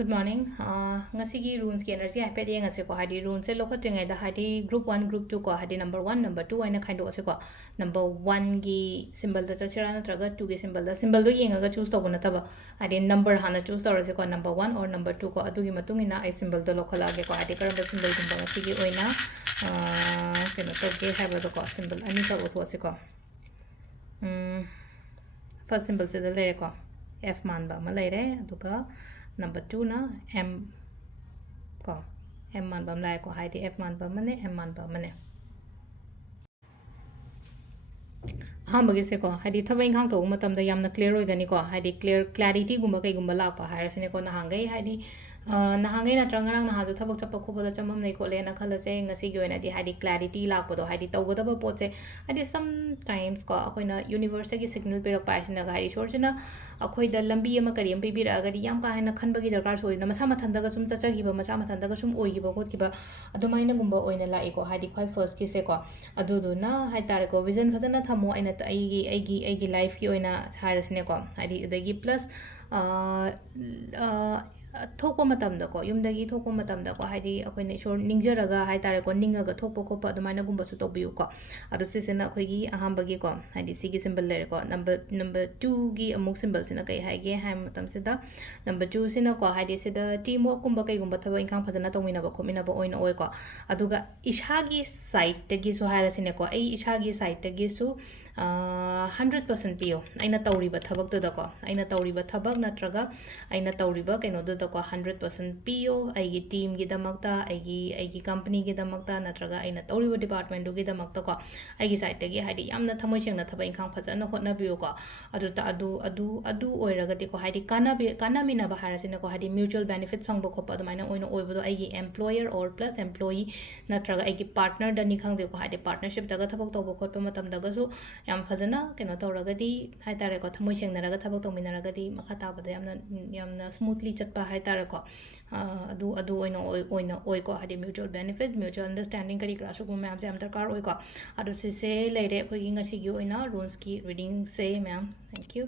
Good morning. Ngasigi runes ki energy happy day ngase ko hadi runes se lokho tingai da hadi group 1 group 2 ko hadi number 1 number 2 aina khaindo ase ko number 1 gi symbol da chachira na traga 2 gi symbol do yenga ga choose tobuna taba hadi number hana choose tawra se ko number 1 or number 2 ko adu gi matung ina ai symbol do lokho lage ko hadi karamba symbol gumba ngasigi oina keno to ge haba do ko symbol ani ka otho ase ko first symbol se da lere ko f man ba ma lere aduga number 2 na m ko m man bam lai ko haidi f man bam mane m man bam mane ahambagi se ko haidi thabai khang to matam da yamna clear oi gani ko haidi clarity gumba kai gumba la pa haira sine ko na hangai haidi nahangai na trangarang na hadu thabak chappa khoba da chamam nei ko le na khala se ngasi gi oina di haidi clarity la pa do haidi tawgoda ba pot se haidi sometimes ko akoina universe gi signal pe ra pa sina ga haidi shor sina akoi da lambi ama kari am pe bi ra ga di yam ka haina khan bagi darkar so na masa mathan da ga sum chacha gi ba masa mathan da ga sum oi gi ba khot gi ba adumaina gumba oina la iko haidi khoi first ki se ko adu du na hai tare ko vision phajana thamo aina ta ai gi life ki oina haira sine ko haidi adagi plus थोप मतमदा को युमदगी थोप मतमदा को हाइदी अखोइने इशोर निंगजरगा हाइतारे को निंगगा थोप खोप अदुमाइना गुंबसु तोबियु को अदु सिसिना अखोइगी अहांबगी को हाइदी सिगी सिंबल लेरे को नंबर 2 गी अमुक सिंबल सिना कई हाइगे हाइ मतम सिदा नंबर 2 सिना को हाइदी सिदा टीम वर्क गुंबा कई गुंबा थबा इंखां फजना तोमिना बा खोमिना बा ओइन ओय को अदुगा इशागी साइड तगी सो हाइरा सिने को आई इशागी साइड तगी सु 100% पियो आइना तौरीबा थबक दको आइना तौरीबा थबक नत्रगा आइना तौरीबा कैनो दको 100% पियो आइगी टीम गी दमकता आइगी कंपनी गी दमकता नत्रगा आइना तौरीबा डिपार्टमेंट गी दमकता को आइगी साइड तगी हाइदी यामना थमोय सेंगना थबा इंखां फजना होटना बियो को अदु ओइरगति को हाइदी कानामिना बा हारासिना को हाइदी म्यूचुअल बेनिफिट संगबो खोप अदमाइना ओइना ओइबदो आइगी एम्प्लॉयर और प्लस एम्प्लॉई नत्रगा आइगी पार्टनर दनि खांगदे को हाइदी पार्टनरशिप दगा थबक तोबो खोप मतम दगसु याम फजना केनो तौरगदी हाइतारे को थमोय सेंगनरगा थबक तोमिनरगदी मखा ताबदा यामना स्मूथली चटपा हाइतारे को अदु ओइ को हाइदी म्यूचुअल बेनिफिट म्यूचुअल अंडरस्टैंडिंग करी क्रासु को मैम से हम दरकार ओइ को अदु से लेरे अखोई ngasi gi oina runes की रीडिंग से मैम थैंक यू